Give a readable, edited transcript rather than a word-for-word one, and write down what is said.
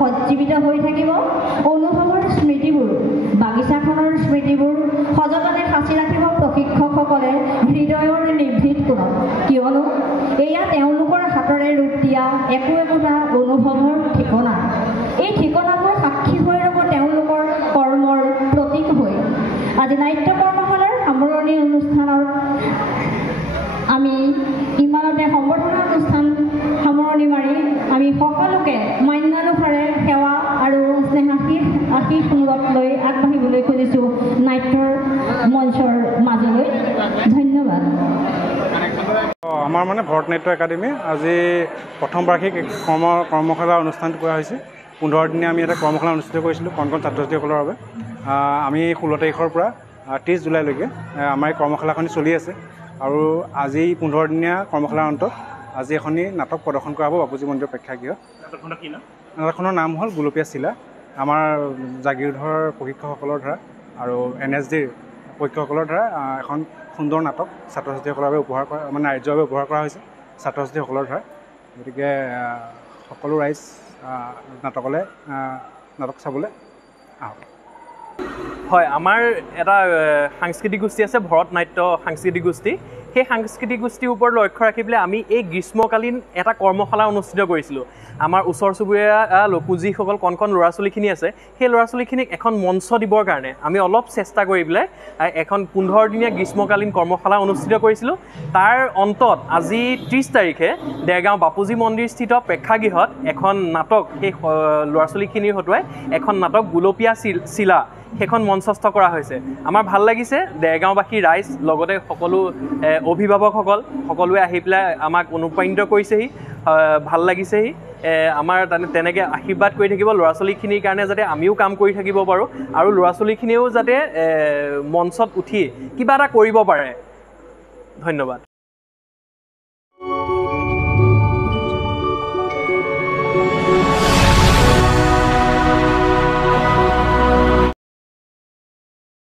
সজ্জীবিত হৈ থাকিব অনুভৱৰ স্মৃতিবোৰ বাগিচাখনৰ স্মৃতিবোৰ সযতনে সাঁচি ৰাখিব প্ৰশিক্ষকসকলে হৃদয়ৰ নিভৃত কোণত কিয়নো এয়া তেওঁলোকৰ হাতৰে ৰূপ দিয়া একো একোটা অনুভৱৰ ঠিকনা এই ঠিকনাবোৰ সাক্ষী হৈ ৰ'ব তেওঁলোকৰ কৰ্মৰ প্ৰতীক হৈ আজি নাট্য কৰ্মশালাৰ সামৰণি অনুষ্ঠানৰ আমি ইমানতে সম্বৰ্ধনা অনুষ্ঠান সামৰণি মাৰি আমি সকলোকে মান্যানুসাৰে সেৱা আৰু স্নেহাশীষ আশীষ অনুৰোধ লৈ আগবাঢ়িবলৈ খুজিছোঁ নাট্যৰ মঞ্চৰ মাজলৈ ধন্যবাদ। আমাৰ মানে ভৰতনাট্য একাডেমি আজি প্ৰথম বাৰ্ষিক কৰ্মশালা অনুষ্ঠান কৰা হৈছে 15 দিনীয়া আমি এটা কৰ্মশালা অনুষ্ঠিত কৰিছিলোঁ কণ কণ ছাত্ৰ ছাত্ৰীসকলৰ বাবে আমি 16 তাৰিখৰ পৰা 30 জুলাইলৈকে আমাৰ এই কৰ্মশালাখনি চলি আছে আৰু আজি 15 দিনীয়া কৰ্মশালাৰ অন্তত আজি এখনি নাটক প্ৰদৰ্শন কৰা হ'ব বাপুজী মন্দিৰ প্ৰেক্ষাগৃহত। নাটকখনৰ নাম হ'ল গুলপীয়া চিলা আমাৰ জাগীৰোধৰ প্ৰশিক্ষকসকলৰ দ্বাৰা আৰু NSDৰ প্ৰশিক্ষকসকলৰ দ্বাৰা এখন সুন্দৰ নাটক ছাত্ৰ ছাত্ৰীসকলৰ বাবে উপহাৰ কৰা মানে ৰাজ্যৰ বাবে উপহাৰ কৰা হৈছে ছাত্ৰ ছাত্ৰীসকলৰ দ্বাৰা গতিকে সকলো ৰাইজ নাটকলৈ নাটক চাবলৈ আহক। হয় আমাৰ এটা সাংস্কৃতিক গোষ্ঠী আছে ভৰতনাট্য সাংস্কৃতিক গোষ্ঠী সেই সাংস্কৃতিক গোষ্ঠীৰ ওপৰত লক্ষ্য ৰাখি পেলাই আমি এই গ্ৰীষ্মকালীন এটা কৰ্মশালা অনুষ্ঠিত কৰিছিলোঁ আমাৰ ওচৰ চুবুৰীয়া যিসকল কণ কণ ল'ৰা ছোৱালীখিনি আছে সেই ল'ৰা ছোৱালীখিনিক এখন মঞ্চ দিবৰ কাৰণে আমি অলপ চেষ্টা কৰি পেলাই এখন 15 দিনীয়া গ্ৰীষ্মকালীন কৰ্মশালা অনুষ্ঠিত কৰিছিলোঁ তাৰ অন্তত আজি 30 তাৰিখে দেৰগাঁও বাপুজী মন্দিৰ স্থিত প্ৰেক্ষাগৃহত এখন নাটক সেই ল'ৰা ছোৱালীখিনিৰ হতুৱাই এখন নাটক গুলপীয়া চিলা সেইখন মঞ্চস্থ কৰা হৈছে আমাৰ ভাল লাগিছে দেৰগাঁওবাসী ৰাইজ লগতে সকলো অভিভাৱকসকল সকলোৱে আহি পেলাই আমাক অনুপ্ৰাণিত কৰিছেহি ভাল লাগিছেহি আমাৰ তেনেকৈ আশীৰ্বাদ কৰি থাকিব ল'ৰা ছোৱালীখিনিৰ কাৰণে যাতে আমিও কাম কৰি থাকিব পাৰোঁ আৰু ল'ৰা ছোৱালীখিনিয়েও যাতে মঞ্চত উঠি কিবা এটা কৰিব পাৰে। ধন্যবাদ।